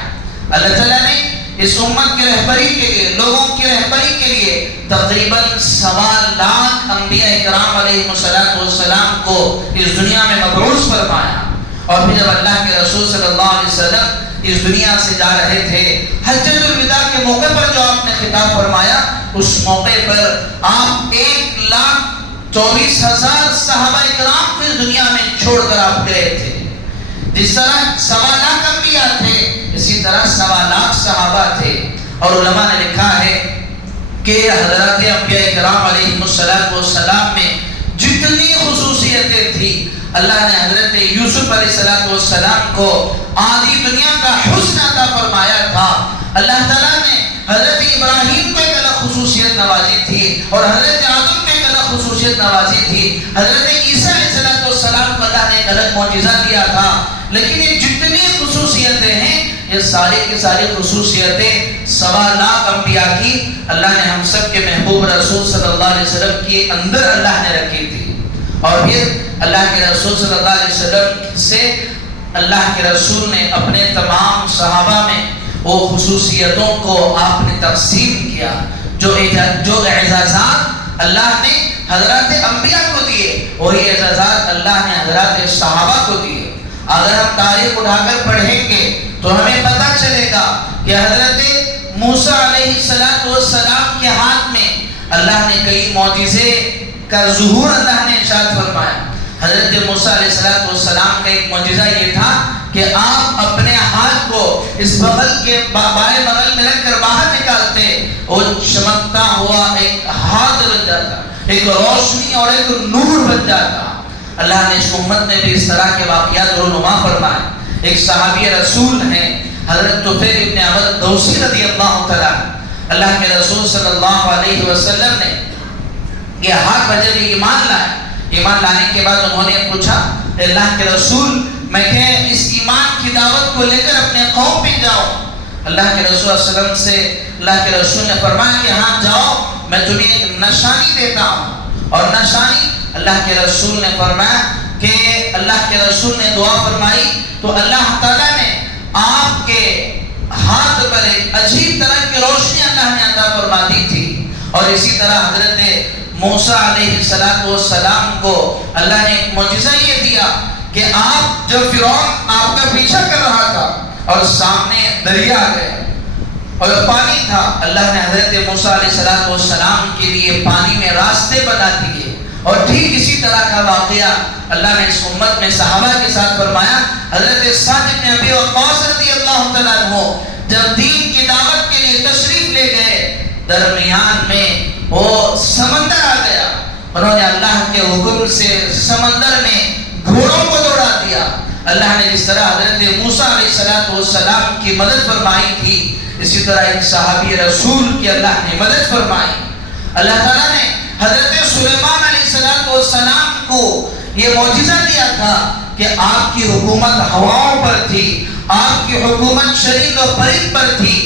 اللہ تعالیٰ نے اس امت کی رہبری کے لیے، لوگوں کی رہبری کے لیے تقریباً 1.25 لاکھ انبیاء کرام علیہ السلام کو اس دنیا میں مبعوث فرمایا۔ اور پھر جب اللہ کے رسول صلی اللہ علیہ وسلم اس دنیا سے جا رہے تھے، حجۃ الوداع کے موقع پر جو آپ نے خطاب فرمایا، اس موقع پر آپ 1,24,000 صحابہ کرام کو اس دنیا میں چھوڑ کر آپ گئے تھے۔ جس طرح 1.25 لاکھ انبیاء تھے، اسی طرح 1.25 لاکھ صحابہ تھے۔ اور علماء نے لکھا ہے کہ حضرات انبیاء کرام علیہ السلام میں جتنی خصوصیتیں تھی، اللہ نے حضرت یوسف علیہ السلام کو آدھی دنیا کا حسن عطا فرمایا تھا۔ اللہ تعالیٰ نے حضرت ابراہیم کو ایک الگ خصوصیت نوازی تھی، اور حضرت آدم کو ایک الگ خصوصیت نوازی تھی۔ حضرت عیسیٰ علیہ السلام کو اللہ نے ایک الگ معجزہ دیا تھا۔ لیکن یہ جتنی خصوصیتیں ہیں، یہ ساری کی ساری خصوصیتیں 1.25 لاکھ انبیاء کی اللہ نے ہم سب کے محبوب رسول صلی اللہ علیہ وسلم کے اندر اللہ نے رکھی تھی۔ اور پھر اللہ کے رسول صلی اللہ علیہ وسلم سے اللہ کے رسول نے اپنے تمام صحابہ میں وہ خصوصیتوں کو آپ نے تقسیم کیا، جو اعزازات اللہ نے حضرات انبیاء کو دیے، وہی اعزازات اللہ نے حضرات صحابہ کو دیے۔ اگر ہم تاریخ اٹھا کر پڑھیں گے تو ہمیں پتہ چلے گا کہ حضرت موسیٰ علیہ السلام کے ہاتھ میں اللہ نے کئی معجزے کا ظہور اللہ نے ارشاد فرمایا۔ حضرت موسیٰ علیہ السلام کا ایک معجزہ یہ تھا کہ آپ اپنے ہاتھ کو اس بغل کے بائیں بغل میں رکھ کر باہر نکالتے، وہ چمکتا ہوا ایک ہاتھ بن جاتا، ایک روشنی اور ایک نور بن جاتا۔ اللہ نے اس امت میں بھی اس طرح کے واقعات رونما فرمائے۔ ایک صحابی رسول ہیں حضرت طفیل ابن عمرو دوسی رضی اللہ تعالیٰ، اللہ کے رسول صلی اللہ علیہ وسلم نے یہ ہاتھ پر جب ایمان لائے، ایمان لانے کے بعد انہوں نے پوچھا اللہ کے رسول میں کہ اس ایمان کی دعوت کو لے کر اپنے قوم پہ جاؤں؟ اللہ کے رسول صلی اللہ علیہ وسلم سے اللہ کے رسول نے فرمایا کہ ہاں جاؤ، میں تمہیں ایک نشانی دیتا ہوں۔ اور نشانی اللہ کے رسول نے فرمایا کہ اللہ کے رسول نے دعا فرمائی تو اللہ تعالیٰ نے آپ کے ہاتھ پر ایک عجیب طرح کی روشنی اللہ نے عطا فرما دی تھی۔ اور اسی طرح حضرت موسیٰ علیہ السلام کو اللہ نے ایک معجزہ یہ دیا کہ آپ جب فرعون آپ کا پیچھا کر رہا تھا اور سامنے دریا گئے اور پانی تھا، اللہ نے حضرت موسیٰ علیہ السلام کے لیے پانی میں راستے بنا دیے۔ اور ٹھیک اسی طرح کا واقعہ اللہ نے اس امت میں صحابہ کے ساتھ فرمایا۔ حضرت سعد بن ابی وقاص رضی اللہ تعالیٰ عنہ جب دین کی دعوت کے لیے تشریف لے گئے، درمیان میں وہ سمندر آ گیا، انہوں نے اللہ کے حکم سے سمندر میں گھوڑوں کو دوڑا دیا۔ اللہ نے جس طرح حضرت موسیٰ علیہ السلام کی مدد فرمائی تھی، اسی طرح ایک صحابی رسول کی اللہ نے مدد فرمائی۔ اللہ تعالیٰ نے حضرت سلیمان علیہ السلام کو یہ معجزہ دیا تھا کہ آپ کی حکومت ہواؤں پر تھی، آپ کی حکومت شریر و پرند پر تھی۔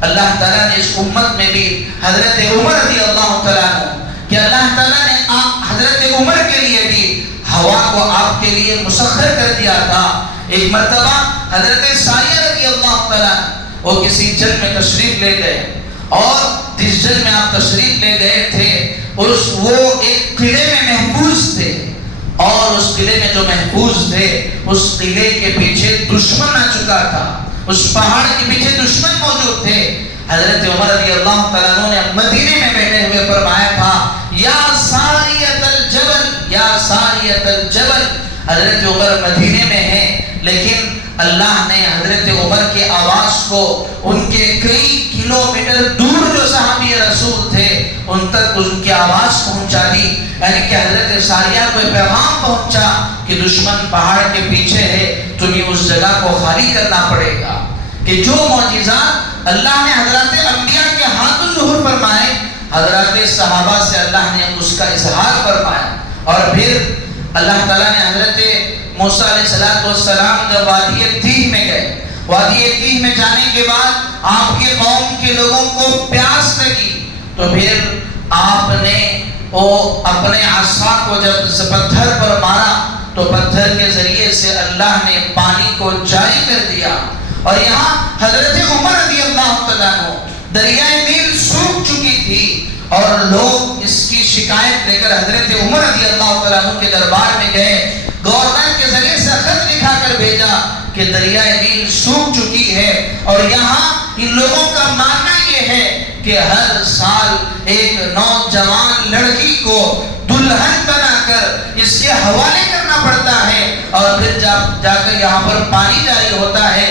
اللہ تعالیٰ نے اس امت میں بھی حضرت عمر رضی اللہ تعالیٰ عنہ کہ اللہ تعالیٰ نے حضرت عمر کے لیے بھی ہوا کو آپ کے لیے مسخر کر دیا تھا۔ ایک مرتبہ حضرت سایہ رضی اللہ تعالیٰ وہ کسی جنگ میں تشریف لے گئے، اور جس جنگ میں آپ تشریف لے گئے تھے وہ ایک قلعے میں محفوظ تھے، اور اس قلعے میں جو محفوظ تھے اس قلعے کے پیچھے دشمن آ چکا تھا، اس پہاڑ کے پیچھے دشمن موجود تھے۔ حضرت عمر رضی اللہ تعالیٰ عنہ نے مدینے میں بیٹھے ہوئے فرمایا تھا یا ساریت الجبل یا ساریت الجبل۔ حضرت عمر مدینے میں ہیں، لیکن اللہ نے حضرت عمر کے آواز کو ان کے کئی کلومیٹر دور جو صحابی رسول تھے ان تک ان کی آواز پہنچا دی، یعنی کہ حضرت ساریہ کو پیغام پہنچا کہ دشمن پہاڑ کے پیچھے ہے، تمہیں اس جگہ کو خالی کرنا پڑے گا۔ کہ جو معجزات اللہ نے حضرات انبیاء کے ہاتھوں ظہور فرمائے، حضرات صحابہ سے اللہ نے اس کا اظہار فرمایا۔ اور پھر اللہ تعالیٰ نے حضرت موسیٰ علیہ السلام جب وادی تیہ میں گئے، وادی تیہ میں جانے کے بعد آپ کے قوم کے لوگوں کو پیاس لگی، تو پھر آپ نے وہ اپنے عصا کو جب پتھر پر مارا تو پتھر کے ذریعے سے اللہ نے پانی کو جاری کر دیا۔ اور یہاں حضرت عمر رضی اللہ تعالیٰ عنہ دریائے نیل سوکھ چکی تھی، اور لوگ اس کی شکایت لے کر حضرت عمر رضی اللہ تعالیٰ عنہ کے دربار میں گئے، گورنر کے ذریعے سے خط لکھا کر بھیجا کہ دریائے نیل سوکھ چکی ہے، اور یہاں ان لوگوں کا ماننا یہ ہے کہ ہر سال ایک نوجوان لڑکی کو دلہن بنا کر اس کے حوالے کرنا پڑتا ہے، اور پھر جا کر یہاں پر پانی جاری ہوتا ہے۔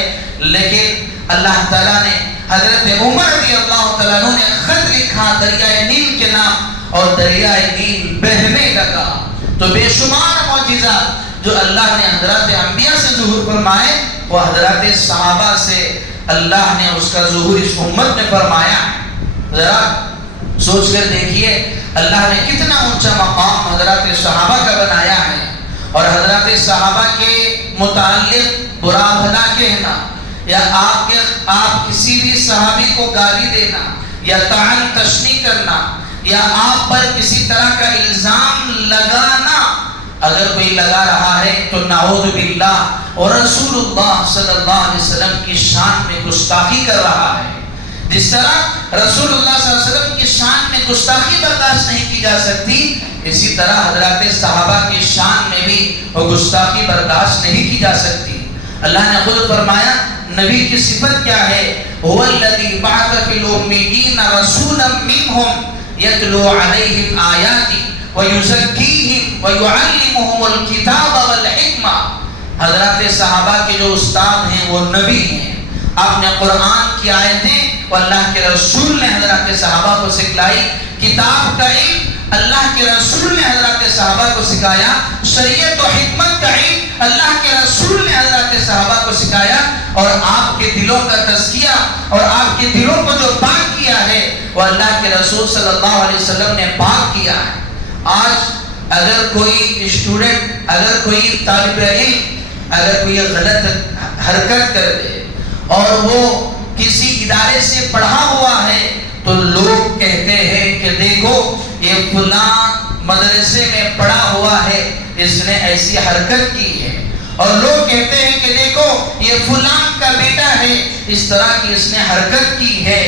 لیکن اللہ تعالیٰ نے حضرت عمر رضی اللہ تعالیٰ عنہ نے خط لکھا دریائے نیل کے نام، اور دریائے نیل بہنے لگا۔ تو بے شمار معجزات جو اللہ نے حضرات انبیاء سے ظہور فرمائے، وہ حضرات صحابہ سے اللہ نے اس کا ظہور اس امت میں فرمایا ہے۔ ذرا سوچ کر دیکھیے اللہ نے کتنا اونچا مقام حضرات صحابہ کا بنایا ہے، اور حضرات صحابہ کے متعلق برا بھلا کہنا یا آپ کسی بھی صحابی کو گالی دینا یا طعن تشنیع کرنا یا آپ پر کسی طرح کا الزام لگانا، اگر کوئی لگا رہا ہے تو نعوذ باللہ، اور رسول اللہ صلی اللہ علیہ وسلم کی شان میں گستاخی کر رہا ہے۔ جس طرح رسول اللہ صلی اللہ علیہ وسلم کی شان میں گستاخی برداشت نہیں کی جا سکتی، اسی طرح حضرات صحابہ کی شان میں بھی وہ گستاخی برداشت نہیں کی جا سکتی۔ اللہ نے خود فرمایا نبی کی صفت کیا ہے؟ هو الذی بعث فی الامیین رسولا منہم یتلو علیہم آیاتی ویزکیہم ویعلمہم الکتاب والحکمہ۔ حضرات صحابہ کے جو استاد ہیں وہ نبی ہیں۔ آپ نے قرآن کی آیتیں وہ اللہ کے رسول نے حضرات صحابہ کو سکھلائی، کتاب کا علم اللہ کے رسول نے حضرات صحابہ کو سکھایا، شریعت و حکمت کا علم اللہ کے رسول نے حضرات صحابہ کو سکھایا، اور آپ کے دلوں کا تزکیہ اور آپ کے دلوں کو جو پاک کیا ہے وہ اللہ کے رسول صلی اللہ علیہ وسلم نے پاک کیا ہے۔ آج اگر کوئی اسٹوڈنٹ، اگر کوئی طالب علم اگر کوئی غلط حرکت کر دے اور وہ کسی ادارے سے پڑھا ہوا ہے تو لوگ کہتے ہیں کہ دیکھو یہ فلاں مدرسے میں پڑھا ہوا ہے، اس نے ایسی حرکت کی ہے، اور لوگ کہتے ہیں کہ دیکھو یہ فلاں کا بیٹا ہے، اس طرح کی اس نے حرکت کی ہے۔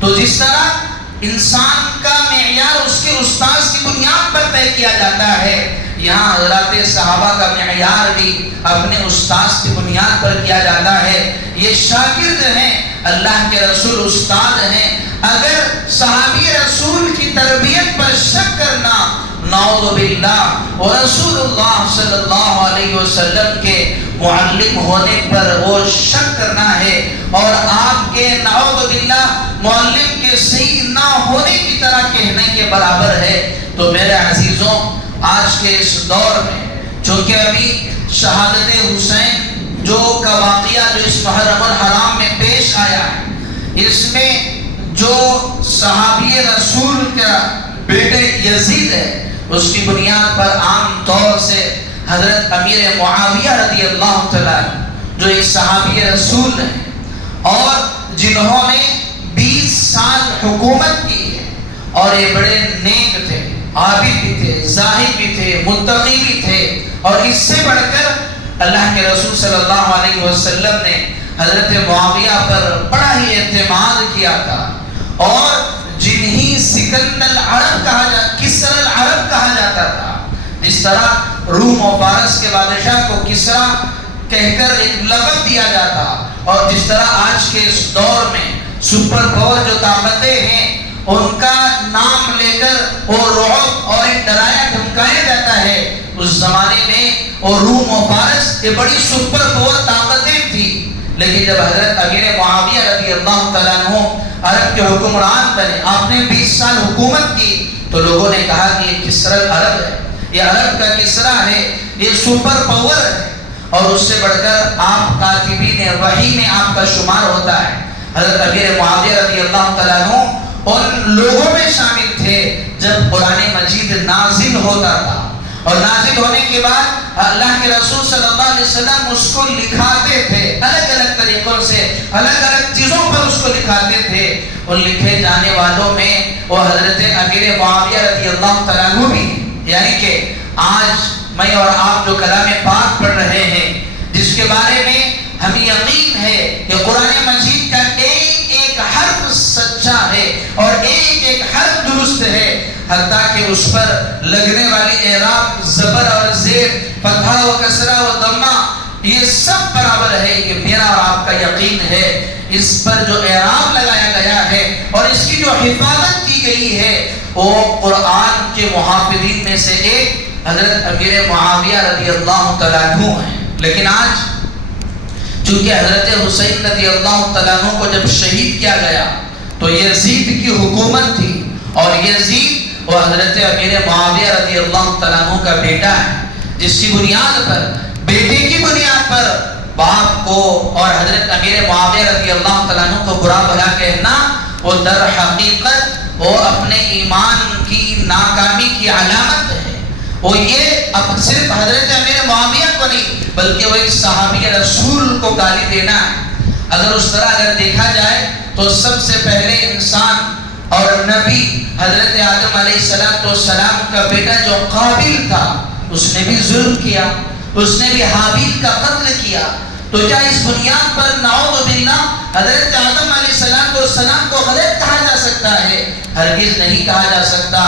تو جس طرح انسان کا معیار اس کے استاذ کی بنیاد پر طے کیا جاتا ہے، یہاں حضرات صحابہ کا معیار بھی اپنے استاذ کی بنیاد پر کیا جاتا ہے۔ یہ شاگرد ہیں، اللہ کے رسول استاد ہیں۔ اگر صحابی رسول کی تربیت پر شک کرنا نعوذ باللہ، اور رسول اللہ صلی اللہ علیہ وسلم کے معلم ہونے پر وہ شک کرنا ہے، اور آپ کے نعوذ باللہ معلم کے صحیح نہ ہونے کی طرح کہنے کے برابر ہے، تو میرے عزیزوں آج کے اس دور میں چونکہ ابھی شہادت حسین جو کا واقعہ جو اس محرم الحرام میں پیش آیا ہے، اس میں جو صحابی رسول کا بیٹے یزید ہے اس کی بنیاد پر عام طور سے حضرت امیر معاویہ رضی اللہ تعالیٰ جو ایک صحابی رسول ہیں اور جنہوں نے 20 سال حکومت کی ہے، اور یہ بڑے نیک تھے، عابد بھی تھے، زاہد بھی تھے، متقی بھی تھے، اور اس سے بڑھ کر اللہ کے رسول صلی اللہ علیہ وسلم نے حضرت معاویہ پر بڑا ہی اعتماد کیا تھا، اور جنہیں سکندر العرب کسرى العرب کہا جاتا تھا، جس طرح روم و فارس کے بادشاہ کو کسرا کہہ کر ایک لقب دیا جاتا، اور جس طرح آج کے اس دور میں سپر پاور جو طاقتیں ہیں ان کا نام لے کر وہ رعب اور ایک ڈرایا دھمکایا جاتا ہے، اس زمانے میں اور روم و فارس یہ بڑی سپر پاور طاقتیں تھی، لیکن جب حضرت امیر معاویہ رضی اللہ تعالیٰ عنہ عرب کے حکمران بنے، آپ نے 20 سال حکومت کی، تو لوگوں نے کہا کہ یہ کسرى العرب ہے، یہ عرب کا کسرا ہے، یہ سپر پاور ہے، اور اس سے بڑھ کر آپ کاتبین وحی میں آپ کا شمار ہوتا ہے۔ حضرت امیر معاویہ رضی اللہ تعالیٰ عنہ ان لوگوں میں شامل تھے جب قرآن مجید نازل ہوتا تھا، اور نازل ہونے کے بعد اللہ کے رسول صلی اللہ علیہ وسلم اس کو لکھاتے تھے، الگ الگ طریقوں سے الگ الگ چیزوں پر اس کو لکھاتے تھے۔ ان لکھے جانے والوں میں وہ حضرت امیر معاویہ رضی اللہ تعالیٰ عنہ بھی، یعنی کہ آج میں اور آپ جو کلام پاک پڑھ رہے ہیں، جس کے بارے میں ہمیں یقین ہے کہ قرآن مجید کا ایک ایک حرف سچا ہے اور ایک ایک حرف درست ہے، حتیٰ کہ اس پر لگنے والی اعراب زبر اور زیر، فتحہ و کسرہ و ضمہ، یہ سب برابر ہے۔ یہ میرا اور آپ کا یقین ہے، اس پر جو اعراب لگایا گیا ہے اور اس کی جو حفاظت کی گئی ہے وہ قرآن کے محافظین میں سے ایک حضرت امیر معاویہ رضی اللہ تعالیٰ عنہ ہیں۔ لیکن آج چونکہ حضرت حسین رضی اللہ تعالیٰ عنہ کو جب شہید کیا گیا تو یزید کی حکومت تھی، اور یزید وہ حضرت امیر معاویہ رضی اللہ تعالیٰ عنہ کا بیٹا ہے، جس کی بنیاد پر، بیٹے کی بنیاد پر باپ کو اور حضرت امیر معاویہ رضی اللہ تعالیٰ عنہ کو برا بھلا کہنا، وہ در حقیقت وہ اپنے ایمان کی ناکامی کی علامت ہے۔ وہ یہ اب صرف حضرت امیر معاویہ کو نہیں بلکہ وہ ایک صحابی رسول کو گالی دینا ہے۔ اگر اس طرح اگر دیکھا جائے تو سب سے پہلے انسان اور نبی حضرت آدم علیہ السلام کا بیٹا جو قابل تھا، اس نے بھی ظلم کیا، اس نے بھی حابیل کا قتل کیا، تو کیا اس بنیاد پر نعوذ باللہ حضرت آدم علیہ السلام کو غلط کہا جا سکتا ہے؟ ہرگز نہیں کہا جا سکتا۔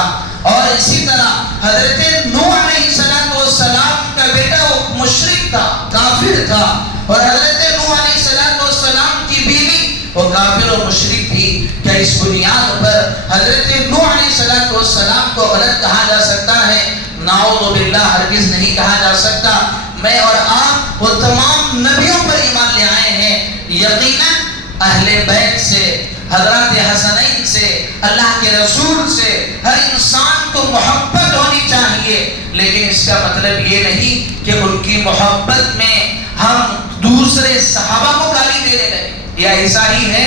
اور اسی طرح حضرت نوح علیہ السلام کا بیٹا وہ مشرک تھا، کافر تھا، اور حضرت نوح علیہ السلام کی بیوی وہ کافر و مشرک تھی۔ کیا اس بنیاد پر حضرت نوح علیہ السلام کو غلط کہا جا سکتا ہے؟ نعوذ باللہ ہرگز نہیں کہا جا سکتا۔ میں اور آپ وہ تمام نبیوں پر ایمان لے آئے ہیں، یقیناً اہل بیت سے، حضرات حسنین سے، اللہ کے رسول سے ہر انسان کو محبت ہونی چاہیے، لیکن اس کا مطلب یہ نہیں کہ ان کی محبت میں ہم دوسرے صحابہ کو گالی دینے لگے۔ یہ ایسا ہی ہے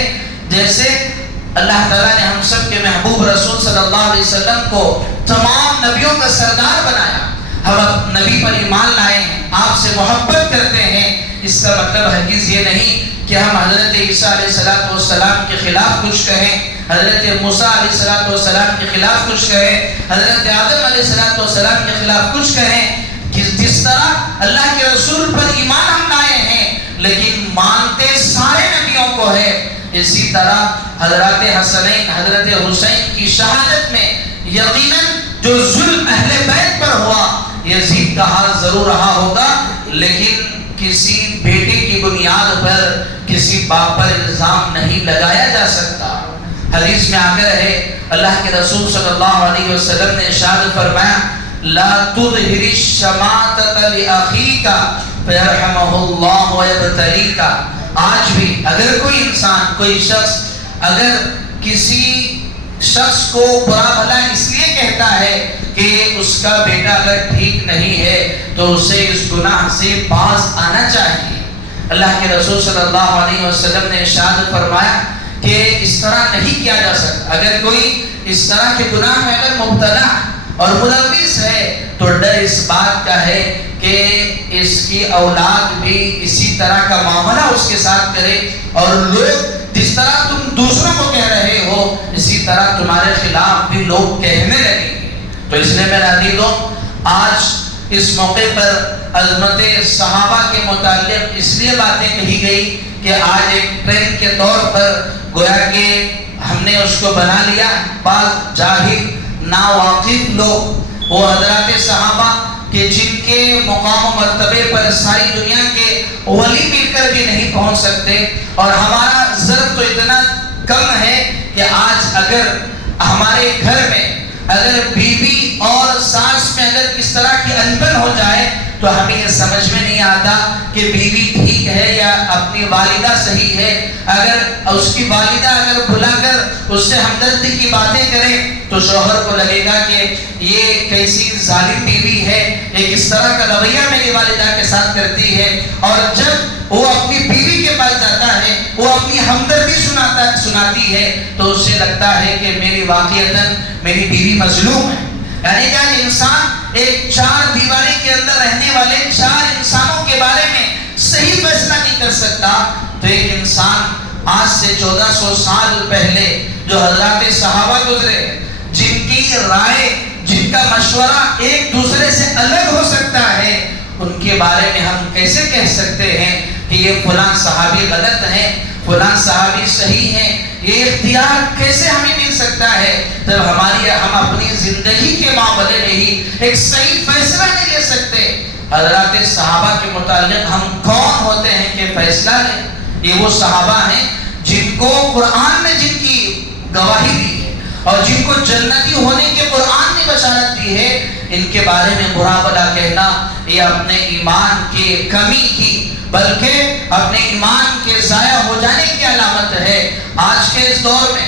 جیسے اللہ تعالیٰ نے ہم سب کے محبوب رسول صلی اللہ علیہ وسلم کو تمام نبیوں کا سردار بنایا، ہم اب نبی پر ایمان لائے ہیں، آپ سے محبت کرتے ہیں، اس کا مطلب ہرگز یہ نہیں کہ ہم حضرت عیسیٰ علیہ السلام کے خلاف کچھ کہیں، حضرت موسیٰ علیہ السلام کے خلاف کچھ کہیں، حضرت آدم علیہ السلام کے خلاف کچھ کہیں۔ جس طرح اللہ کے رسول پر ایمان ہم لائے ہیں لیکن مانتے سارے نبیوں کو ہے، اسی طرح حضرات حسنین، حضرت حسین کی شہادت میں یقیناً جو ظلم اہل بیت پر ہوا، یزید کا حال ضرور رہا ہوگا، لیکن کسی بیٹے کی بنیاد پر کسی باپ پر الزام نہیں لگایا جا سکتا۔ حدیث میں آ کر ہے اللہ کے رسول صلی اللہ علیہ وسلم نے ارشاد فرمایا لا تظہر الشماتۃ لأخیک فیرحمہ اللہ ویبتلیک۔ آج بھی اگر کوئی انسان، کوئی شخص اگر کسی شخص کو برا بھلا اس لیے کہتا ہے کہ اس کا بیٹا اگر ٹھیک نہیں ہے تو اسے اس گناہ سے باز آنا چاہیے۔ اللہ کے رسول صلی اللہ علیہ وسلم نے ارشاد فرمایا کہ اس طرح نہیں کیا جا سکتا۔ اگر کوئی اس طرح کے گناہ میں اگر مبتلا اور ملوث ہے تو ڈر اس بات کا ہے کہ اس کی اولاد بھی اسی طرح کا معاملہ اس کے ساتھ کرے، اور لوگ جس طرح تم دوسروں کو کہہ رہے ہو اسی طرح تمہارے خلاف بھی لوگ کہنے لگیں گے۔ تو اس لیے میرے عزیزوں، آج اس موقع پر عظمت صحابہ کے متعلق اس لیے باتیں کہی گئی کہ آج ایک ٹرینڈ کے طور پر گویا کہ ہم نے اس کو بنا لیا۔ بعض جاہل ناواقف لوگ، وہ حضرات صحابہ کہ جن کے مقام و مرتبے پر ساری دنیا کے ولی مل کر بھی نہیں پہنچ سکتے، اور ہمارا ضرب تو اتنا کم ہے کہ آج اگر ہمارے گھر میں اگر بیوی اور ساس میں اگر اس طرح کی انبن ہو جائے تو ہمیں یہ سمجھ میں نہیں آتا کہ بیوی ٹھیک ہے یا اپنی والدہ صحیح ہے۔ اگر اس کی والدہ اگر بلا کر اس سے ہمدردی کی باتیں کرے تو شوہر کو لگے گا کہ یہ کیسی ظالم بیوی ہے، ایک اس طرح کا رویہ میری والدہ کے ساتھ کرتی ہے۔ اور جب وہ اپنی بیوی کے پاس جاتا ہے، وہ اپنی ہمدردی سناتی ہے تو اسے لگتا ہے کہ میری واقعتاً میری بیوی مظلوم ہے۔ یعنی کہ انسان ایک چار دیواری کے اندر رہنے والے چار انسانوں کے بارے میں صحیح فیصلہ نہیں کر سکتا، تو ایک انسان آج سے 1400 سال پہلے جو حضرات صحابہ گزرے، جن کی رائے، جن کا مشورہ ایک دوسرے سے الگ ہو سکتا ہے، ان کے بارے میں ہم کیسے کہہ سکتے ہیں کہ یہ فلاں صحابی غلط ہے، فلاں صحابی صحیح ہے؟ یہ اختیار کیسے ہمیں مل سکتا ہے جب ہم اپنی زندگی کے معاملے میں ہی ایک صحیح فیصلہ نہیں لے سکتے؟ حضرات صحابہ کے متعلق ہم کون ہوتے ہیں کہ فیصلہ لیں؟ یہ وہ صحابہ ہیں جن کو قرآن نے جن کی گواہی دی ہے، اور جن کو جنتی ہونے کے قرآن نے بشارت دی ہے، ان کے بارے میں برا بھلا کہنا یہ اپنے ایمان کی کمی کی بلکہ اپنے ایمان کے ضائع ہو جانے کی علامت ہے۔ آج کے اس دور میں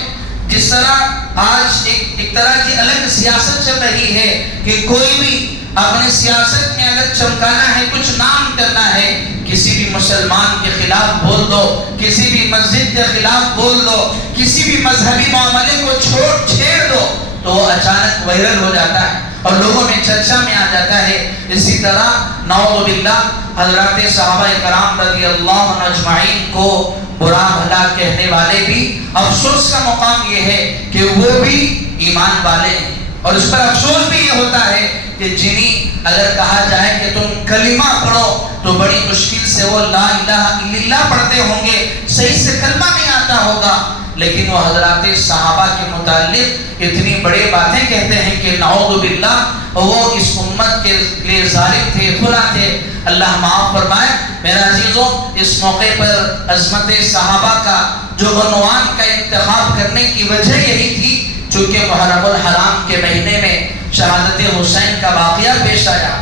جس طرح آج ایک طرح کی الگ سیاست چل رہی ہے کہ کوئی بھی اپنے سیاست میں اگر چمکانا ہے، کچھ نام کرنا ہے، کسی بھی مسلمان کے خلاف بول دو، کسی بھی مسجد کے خلاف بول دو، کسی بھی مذہبی معاملے کو چھیڑ دو تو وہ اچانک وائرل ہو جاتا ہے اور لوگوں میں چرچا میں آ جاتا ہے۔ اسی طرح نعوذ باللہ حضرات صحابہ کرام رضی اللہ عنہ اجمعین کو برا بھلا کہنے والے بھی افسوس کا مقام یہ ہے کہ وہ بھی ایمان والے ہیں، اور اس پر افسوس بھی یہ ہوتا ہے کہ جنہیں اگر کہا جائے کہ تم کلمہ پڑھو تو بڑی مشکل سے وہ لا الہ الا اللہ پڑھتے ہوں گے، صحیح سے کلمہ نہیں آتا ہوگا، لیکن وہ حضرات صحابہ کے متعلق اتنی بڑے باتیں کہتے ہیں کہ نعوذ باللہ وہ اس امت کے لیے ظالم تھے، فلاں تھے۔ اللہ معاف فرمائے۔ میرے عزیزوں، اس موقع پر عظمت صحابہ کا جو عنوان کا انتخاب کرنے کی وجہ یہی تھی چونکہ محرم الحرام کے مہینے میں شہادت حسین کا واقعہ پیش آیا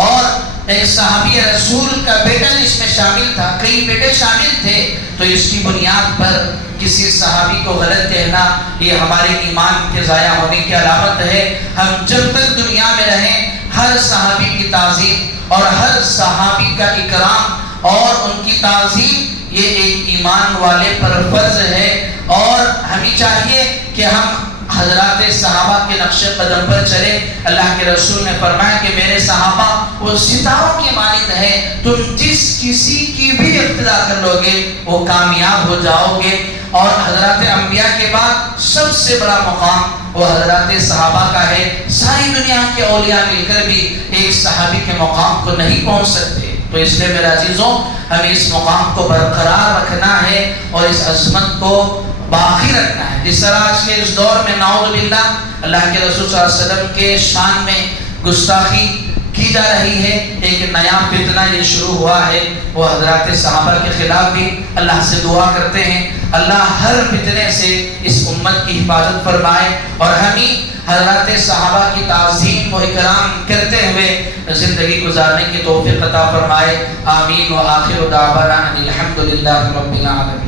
اور ایک صحابی رسول کا بیٹا اس میں شامل تھا، کئی بیٹے شامل تھے، تو اس کی بنیاد پر کسی صحابی کو غلط کہنا یہ ہمارے ایمان کے ضائع ہونے کی علامت ہے۔ ہم جب تک دنیا میں رہیں ہر صحابی کی تعظیم اور ہر صحابی کا اکرام اور ان کی تعظیم یہ ایک ایمان والے پر فرض ہے، اور ہمیں چاہیے کہ ہم حضرات صحابہ کے نقش قدم پر چلے۔ اللہ کے رسول نے فرمایا کہ میرے صحابہ وہ ستاروں کے مانند ہیں، تم جس کسی کی بھی اقتدا کر لو گے وہ کامیاب ہو جاؤ گے، اور حضرات انبیاء کے بعد سب سے بڑا مقام وہ حضرات صحابہ کا ہے۔ ساری دنیا کے اولیاء مل کر بھی ایک صحابی کے مقام کو نہیں پہنچ سکتے، تو اس لیے میرے عزیزوں ہمیں اس مقام کو برقرار رکھنا ہے اور اس عظمت کو باقی رکھنا ہے۔ جس طرح آج کے اس دور میں نعوذ باللہ اللہ کے رسول صلی اللہ علیہ وسلم کے شان میں گستاخی کی جا رہی ہے، ایک نیا فتنہ یہ شروع ہوا ہے، وہ حضرات صحابہ کے خلاف بھی اللہ سے دعا کرتے ہیں اللہ ہر فتنے سے اس امت کی حفاظت فرمائے اور ہمیں حضرات صحابہ کی تعظیم و اکرام کرتے ہوئے زندگی گزارنے کی توفیق عطا فرمائے۔ آمین و آخر دعوانا الحمدللہ رب العالمین۔